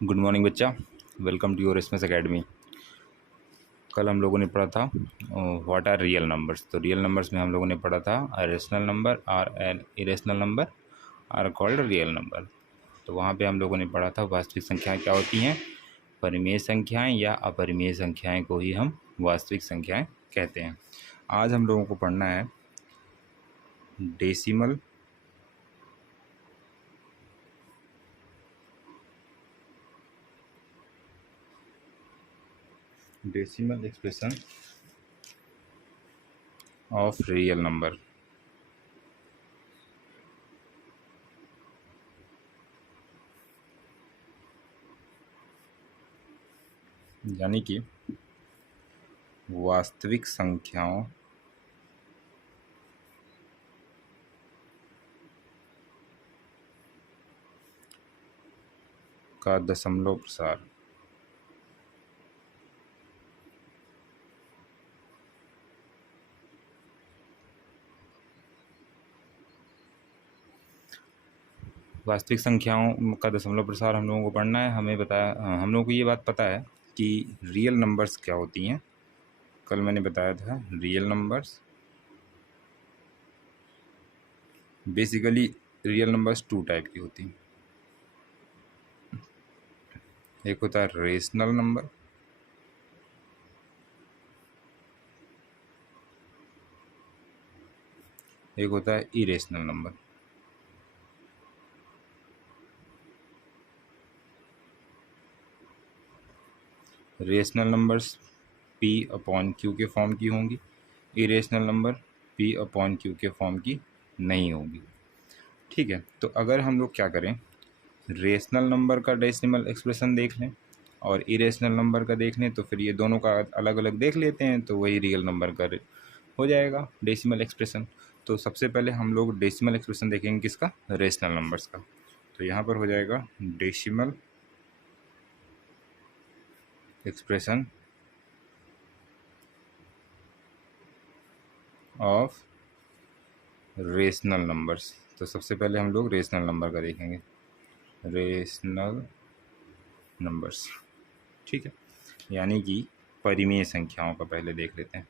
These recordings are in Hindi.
गुड मॉर्निंग बच्चा। Welcome to your SMS academy. कल हम लोगों ने पढ़ा था व्हाट आर रियल नंबर्स। तो रियल नंबर्स में हम लोगों ने पढ़ा था rational number or an irrational number are called real number. तो वहाँ पे हम लोगों ने पढ़ा था वास्तविक संख्याएं क्या होती हैं, परिमेय संख्याएं या अपरिमेय संख्याएं को ही हम वास्तविक संख्याएं कहते हैं। आज हम लोगों को पढ़ना है decimal expression of real number. यानी कि वास्तविक संख्याओं का दशमलव प्रसार। वास्तविक संख्याओं का दशमलव प्रसार हम लोगों को पढ़ना है। हमें बताया, हम लोगों को ये बात पता है कि रियल नंबर्स क्या होती हैं। कल मैंने बताया था real numbers basically real numbers two type की होती हैं। एक होता है रेशनल नंबर, एक होता है irrational number. Rational numbers P upon Q के फॉर्म की होंगी, irrational number P upon Q के फॉर्म की नहीं होगी। ठीक है, तो अगर हम लोग क्या करें, रेशनल नंबर का डेसिमल एक्सप्रेशन देख लें और इरेशनल नंबर का देख लें, तो फिर ये दोनों का अलग अलग देख लेते हैं, तो वही रियल नंबर का हो जाएगा डेसिमल एक्सप्रेशन। तो सबसे पहले हम लोग डेसिमल एक्सप्रेशन देखेंगे किसका, रेशनल नंबर्स का। तो यहाँ पर हो जाएगा decimal expression of rational numbers. तो सबसे पहले हम लोग रेशनल नंबर का देखेंगे, रेशनल नंबर्स। ठीक है, यानी कि परिमेय संख्याओं का पहले देख लेते हैं।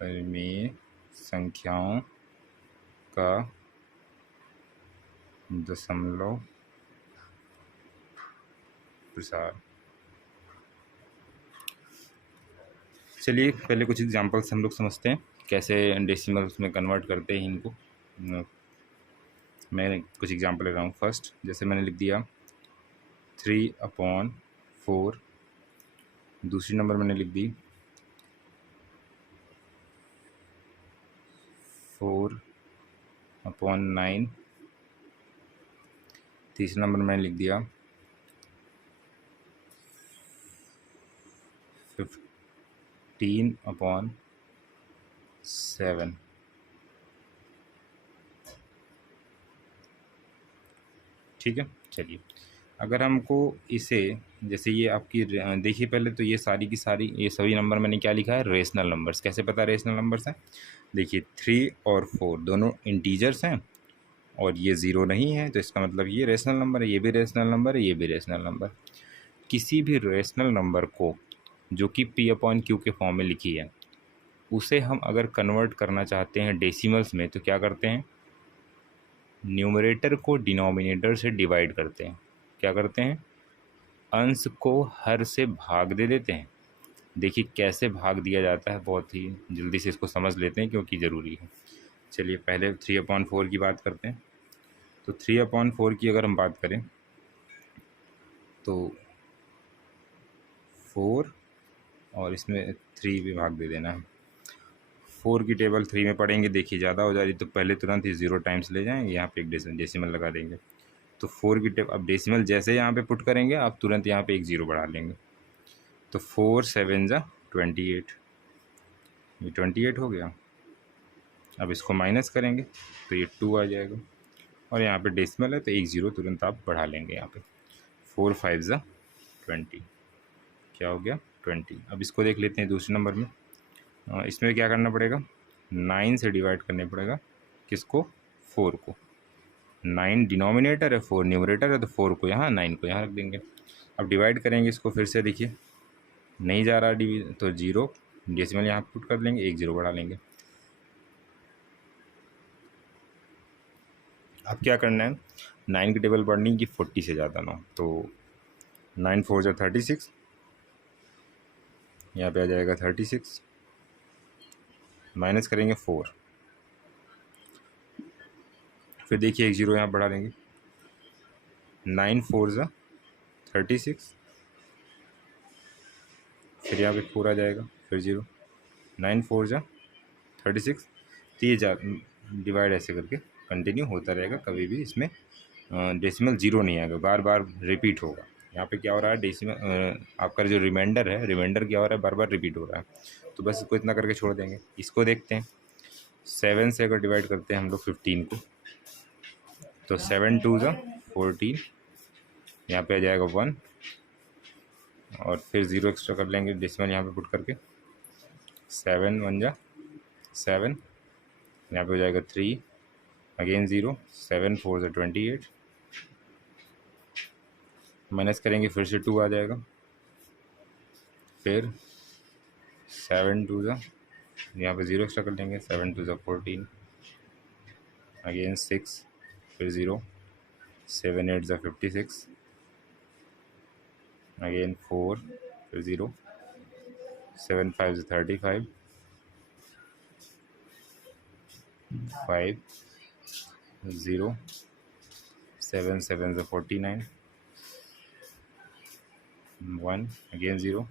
परिमेय संख्याओं का दशमलव प्रसार। चलिए पहले कुछ एग्जांपल्स हम लोग समझते हैं कैसे डेसिमल्स में कन्वर्ट करते हैं इनको। मैं कुछ एग्जांपल ले रहा हूँ। फर्स्ट, जैसे मैंने लिख दिया 3/4। दूसरी नंबर मैंने लिख दी 4/9। तीसरा नंबर मैंने लिख दिया 15/7। ठीक है, चलिए अगर हमको इसे, जैसे ये आपकी देखिए पहले तो ये सारी की सारी ये सभी नंबर मैंने क्या लिखा है, रेशनल नंबर्स। कैसे पता रेशनल नंबर्स हैं, देखिए 3 और 4 दोनों इंटीजर्स हैं और ये ज़ीरो नहीं है, तो इसका मतलब ये रेशनल नंबर है, ये भी रेशनल नंबर है, ये भी रेशनल नंबर। किसी भी रेशनल नंबर को जो कि पी अपॉन क्यू के फॉर्म में लिखी है, उसे हम अगर कन्वर्ट करना चाहते हैं डेसिमल्स में, तो क्या करते हैं, न्यूमरेटर को डिनोमिनेटर से डिवाइड करते हैं। क्या करते हैं, अंश को हर से भाग दे देते हैं। देखिए कैसे भाग दिया जाता है, बहुत ही जल्दी से इसको समझ लेते हैं क्योंकि ज़रूरी है। चलिए पहले 3/4 की बात करते हैं। तो 3/4 की अगर हम बात करें तो 4 और इसमें 3 भी भाग दे देना है। 4 की टेबल 3 में पढ़ेंगे, देखिए ज़्यादा हो जा रही तो पहले तुरंत ही 0 टाइम्स ले जाएंगे, यहाँ पे एक डेसिमल लगा देंगे। तो 4 की टेबल, अब डेसिमल जैसे यहाँ पे पुट करेंगे आप तुरंत यहाँ पे एक 0 बढ़ा लेंगे। तो 4×7=28, ये 28 हो गया। अब इसको माइनस करेंगे तो ये 2 आ जाएगा और यहाँ पे डेसिमल है तो एक 0 तुरंत आप बढ़ा लेंगे यहाँ पे। 4×5=20, क्या हो गया 20। अब इसको देख लेते हैं दूसरे नंबर में। इसमें क्या करना पड़ेगा, 9 से डिवाइड करने पड़ेगा किसको, 4 को। 9 डिनोमिनेटर है, 4 न्यूमरेटर है, तो 4 को यहाँ 9 को यहाँ रख देंगे। अब डिवाइड करेंगे इसको, फिर से देखिए नहीं जा रहा डिवीजन, तो 0 डेसिमल यहाँ पुट कर लेंगे, 1 0 बढ़ा लेंगे। अब क्या करना है, 9 की टेबल पढ़नी कि 40 से ज़्यादा ना, तो 9 4 जा 36, यहाँ पे आ जाएगा 36, माइनस करेंगे 4, फिर देखिए 1 0 यहाँ बढ़ा लेंगे, 9 4 जा 36, फिर यहाँ पे 4 आ जाएगा, फिर 0, 9 4 जा 36, तो ये डिवाइड ऐसे करके कंटिन्यू होता रहेगा, कभी भी इसमें डेसिमल 0 नहीं आएगा, बार बार रिपीट होगा। यहाँ पे क्या हो रहा है, डेसिमल आपका जो रिमाइंडर है, रिमाइंडर क्या हो रहा है, बार बार रिपीट हो रहा है, तो बस इसको इतना करके छोड़ देंगे। इसको देखते हैं, 7 से अगर डिवाइड करते हैं हम लोग 15 को, तो 7 2 जा 14, यहाँ पे आ जाएगा 1, और फिर 0 एक्स्ट्रा कर लेंगे डेसिमल यहाँ पे पुट करके, 7 1 जा 7, यहाँ पे हो जाएगा 3, अगेन 0, 7 4 जा 28, माइनस करेंगे फिर से 2 आ जाएगा, फिर 7 2 जा, यहाँ पे 0 एक्स्ट्रा कर लेंगे, 7 2 जा 14, अगेन 6, फिर 0, 7 8 जा 56, अगेन 4, फिर 0, 7 5 जा 35, 5 0, 7 7 जा 49, 1, अगेन 0,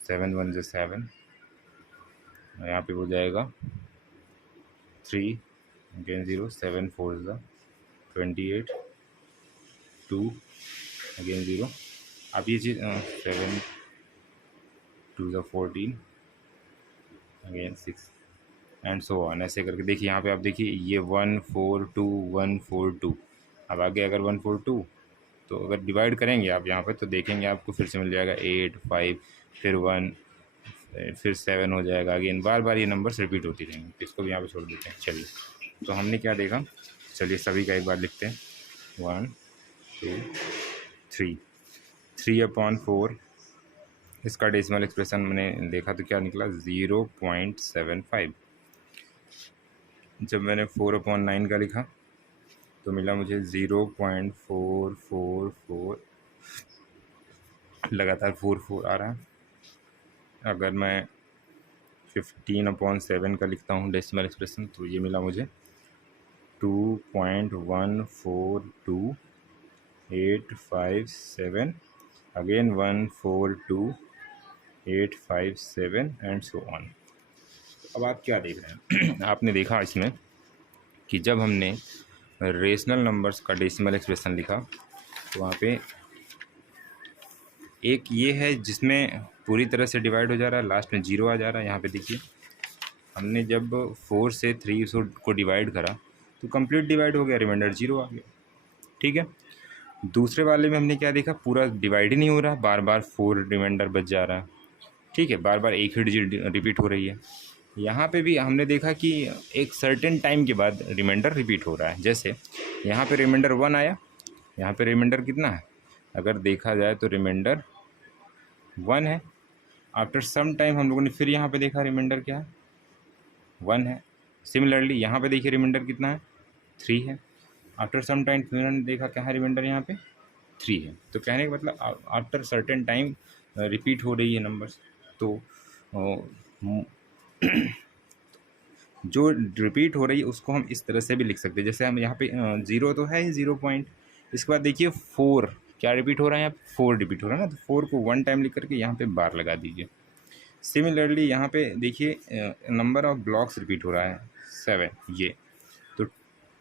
7 1 जा 7, यहाँ पे हो जाएगा 3, अगेन 0, 7 4 जा 28, 2, अगेन 0। अब ये चीज़ 7 2 जा 14, अगेन 6 एंड सो ऑन, ऐसे करके देखिए यहाँ पे आप देखिए ये 1 4 2 1 4 2। अब आगे अगर 1 4 2, तो अगर डिवाइड करेंगे आप यहाँ पे तो देखेंगे आपको फिर से मिल जाएगा 8 5, फिर 1, फिर 7 हो जाएगा, अगेन बार बार ये नंबर्स रिपीट होती रहेंगे। तो इसको भी यहाँ पे छोड़ देते हैं। चलिए, तो हमने क्या देखा, चलिए सभी का एक बार लिखते हैं, 1 2 3, 3/4 इसका डेसिमल एक्सप्रेशन मैंने देखा तो क्या निकला, 0.75। जब मैंने 4/9 का लिखा तो मिला मुझे 0.444, लगातार 4 आ रहा है। अगर मैं 15/7 का लिखता हूँ डेसिमल एक्सप्रेशन, तो ये मिला मुझे 2.142857, अगेन 142,857 एंड सो ऑन। अब आप क्या देख रहे हैं आपने देखा इसमें कि जब हमने रेशनल नंबर्स का डेसिमल एक्सप्रेशन लिखा तो वहाँ पे एक ये है जिसमें पूरी तरह से डिवाइड हो जा रहा है, लास्ट में 0 आ जा रहा है। यहाँ पे देखिए हमने जब 4 से 3 को डिवाइड करा तो कंप्लीट डिवाइड हो गया, रिमाइंडर 0 आ गया। ठीक है, दूसरे वाले में हमने क्या देखा, पूरा डिवाइड ही नहीं हो रहा, बार बार 4 रिमाइंडर बच जा रहा है। ठीक है, बार बार एक ही डिजिट रिपीट हो रही है। यहाँ पे भी हमने देखा कि एक सर्टेन टाइम के बाद रिमाइंडर रिपीट हो रहा है। जैसे यहाँ पे रिमाइंडर 1 आया, यहाँ पे रिमाइंडर कितना है, अगर देखा जाए तो रिमाइंडर 1 है। आफ्टर सम टाइम हम लोगों ने फिर यहाँ पे देखा रिमाइंडर क्या है, 1 है। सिमिलरली यहाँ पे देखिए रिमाइंडर कितना है, 3 है। आफ्टर सम टाइम फिर हमने देखा क्या है, रिमाइंडर यहाँ पे 3 है। तो कहने का मतलब आफ्टर सर्टेन टाइम रिपीट हो रही है नंबर्स। तो जो रिपीट हो रही है उसको हम इस तरह से भी लिख सकते हैं। जैसे हम यहाँ पे 0 तो है ही, 0 पॉइंट, इसके बाद देखिए 4 क्या रिपीट हो रहा है, यहाँ पे 4 रिपीट हो रहा है ना, तो 4 को 1 टाइम लिख करके यहाँ पे बार लगा दीजिए। सिमिलरली यहाँ पे देखिए नंबर ऑफ ब्लॉक्स रिपीट हो रहा है 7, ये तो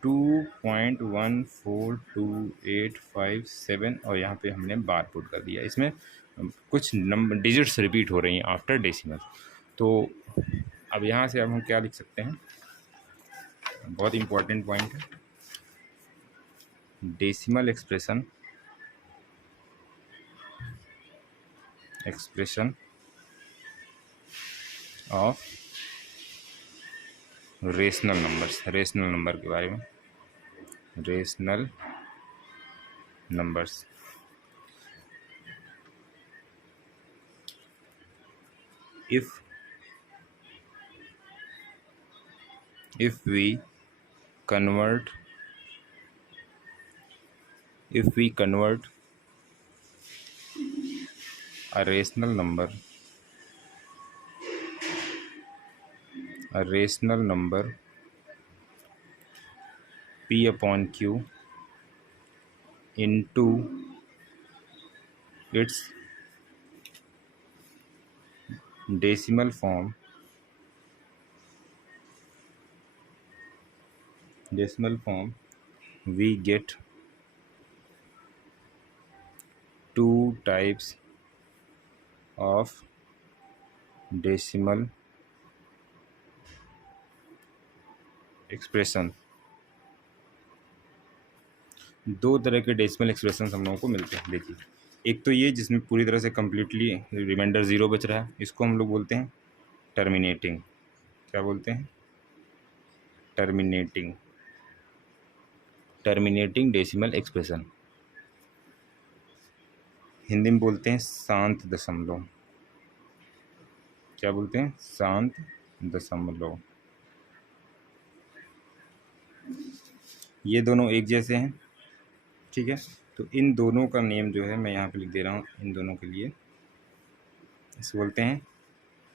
2.142857 और यहाँ पे हमने बार पुट कर दिया। इसमें कुछ नंबर डिजिट्स रिपीट हो रही हैं आफ्टर डेसिमल। तो अब यहाँ से अब हम क्या लिख सकते हैं, बहुत इम्पोर्टेंट पॉइंट है, decimal expression of rational numbers, rational number के बारे में, rational numbers. if we convert a rational number p upon q into its decimal form, we get two types of decimal expression। दो तरह के डेसिमल एक्सप्रेशन हम लोगों को मिलते हैं। देखिए, एक तो ये जिसमें पूरी तरह से कम्प्लीटली रिमाइंडर ज़ीरो बच रहा है, इसको हम लोग बोलते हैं टर्मिनेटिंग। क्या बोलते हैं? Terminating decimal expression. हिंदी में बोलते हैं शांत दशमलव। क्या बोलते हैं? शांत दशमलव। ये दोनों एक जैसे हैं, ठीक है। तो इन दोनों का नेम जो है मैं यहाँ पे लिख दे रहा हूँ, इन दोनों के लिए इसको बोलते हैं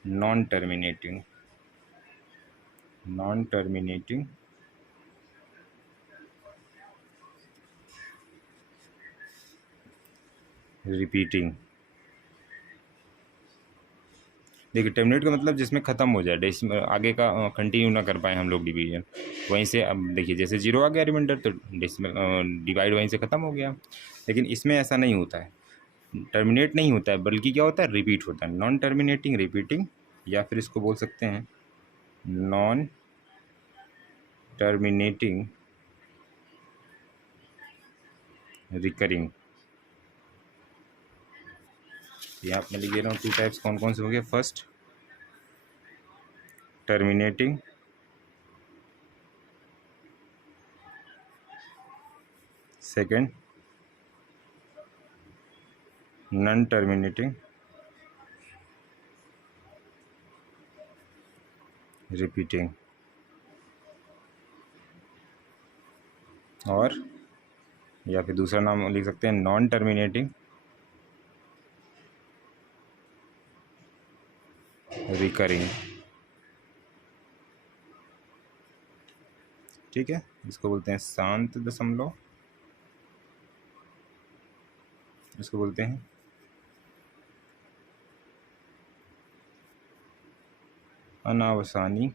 नॉन टर्मिनेटिंग रिपीटिंग। देखिए, टर्मिनेट का मतलब जिसमें ख़त्म हो जाए, डेसिमल आगे का कंटिन्यू ना कर पाए हम लोग डिवीजन, वहीं से। अब देखिए, जैसे जीरो आ गया रिमाइंडर तो डेसिमल डिवाइड वहीं से ख़त्म हो गया। लेकिन इसमें ऐसा नहीं होता है, टर्मिनेट नहीं होता है, बल्कि क्या होता है? रिपीट होता है। नॉन टर्मिनेटिंग रिपीटिंग, या फिर इसको बोल सकते हैं नॉन टर्मिनेटिंग रिकरिंग। यहाँ मैं लिख दे रहा हूँ टू टाइप्स कौन कौन से हो गए। First terminating, second non terminating repeating, और या फिर दूसरा नाम लिख सकते हैं नॉन टर्मिनेटिंग रिकरिंग। ठीक है, इसको बोलते हैं शांत दशमलव, इसको बोलते हैं अनावसानी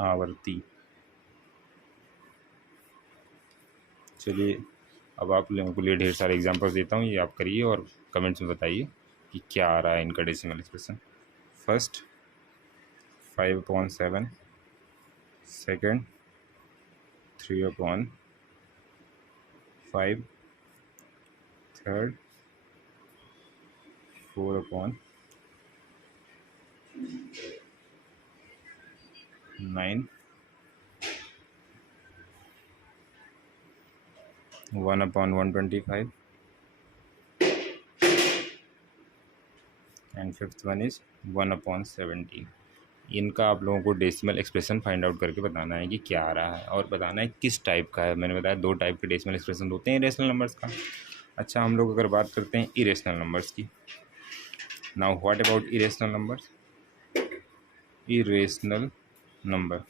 आवर्ती। चलिए, अब आप लोगों के लिए ढेर सारे एग्जांपल्स देता हूँ, ये आप करिए और कमेंट्स में बताइए कि क्या आ रहा है इनका decimal expression. First 5/7, second 3/5, third 4/9, 1/125, and fifth one is 1/17। इनका आप लोगों को डेसिमल एक्सप्रेशन फाइंड आउट करके बताना है कि क्या आ रहा है, और बताना है किस टाइप का है। मैंने बताया दो टाइप के डेसिमल एक्सप्रेशन होते हैं इरेशनल नंबर्स का। अच्छा, हम लोग अगर बात करते हैं इरेशनल नंबर्स की। Now what about irrational numbers? Irrational number,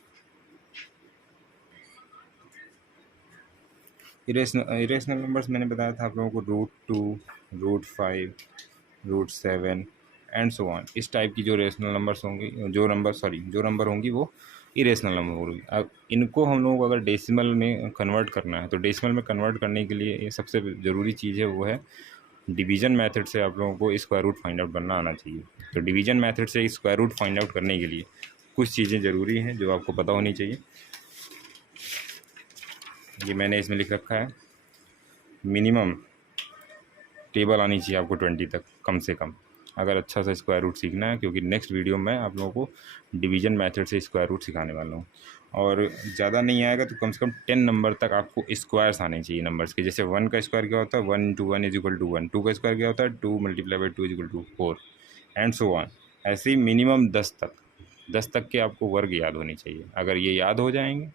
irrational numbers मैंने बताया था आप लोगों को √2, √5, √7 एंड सो ऑन। इस टाइप की जो रेशनल नंबर्स होंगी, जो नंबर होंगी वो इरेशनल नंबर होगी। अब इनको हम लोगों को अगर डेसिमल में कन्वर्ट करना है, तो डेसिमल में कन्वर्ट करने के लिए ये सबसे ज़रूरी चीज़ है, वो है डिवीजन मेथड से आप लोगों को स्क्वायर रूट फाइंड आउट करना आना चाहिए। तो डिवीजन मेथड से स्क्वायर रूट फाइंड आउट करने के लिए कुछ चीज़ें ज़रूरी हैं जो आपको पता होनी चाहिए। ये मैंने इसमें लिख रखा है, मिनिमम टेबल आनी चाहिए आपको 20 तक कम से कम। अगर अच्छा सा स्क्वायर रूट सीखना है, क्योंकि नेक्स्ट वीडियो में आप लोगों को डिवीजन मेथड से स्क्वायर रूट सिखाने वाला हूँ। और ज़्यादा नहीं आएगा तो कम से कम 10 नंबर तक आपको स्क्वायर्स आने चाहिए नंबर्स के। जैसे 1 का स्क्वायर क्या होता है, 1 इंटू 1 इज इक्वल टू 1। 2 का स्क्वायर क्या होता है, 2 multiply by 2 is equal to 4, and so on. ऐसे ही मिनिमम 10 तक के आपको वर्ग याद होने चाहिए। अगर ये याद हो जाएंगे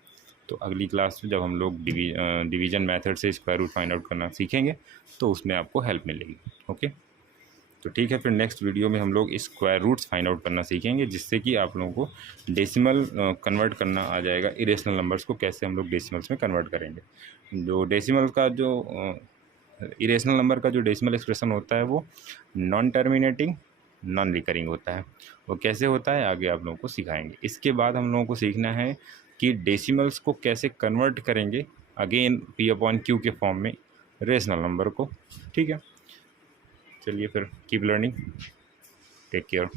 तो अगली क्लास में जब हम लोग डिवीजन मेथड से स्क्वायर रूट फाइंड आउट करना सीखेंगे तो उसमें आपको हेल्प मिलेगी। ओके, तो ठीक है, फिर नेक्स्ट वीडियो में हम लोग स्क्वायर रूट्स फाइंड आउट करना सीखेंगे, जिससे कि आप लोगों को डेसिमल कन्वर्ट करना आ जाएगा। इरेशनल नंबर्स को कैसे हम लोग डेसिमल्स में कन्वर्ट करेंगे। जो डेसिमल का जो इरेशनल नंबर का जो डेसिमल एक्सप्रेशन होता है वो नॉन टर्मिनेटिंग नॉन रिकरिंग होता है। वो कैसे होता है आगे आप लोगों को सिखाएंगे। इसके बाद हम लोगों को सीखना है कि डेसिमल्स को कैसे कन्वर्ट करेंगे अगेन P/Q के फॉर्म में रेशनल नंबर को। ठीक है, चलिए फिर कीप लर्निंग, टेक केयर।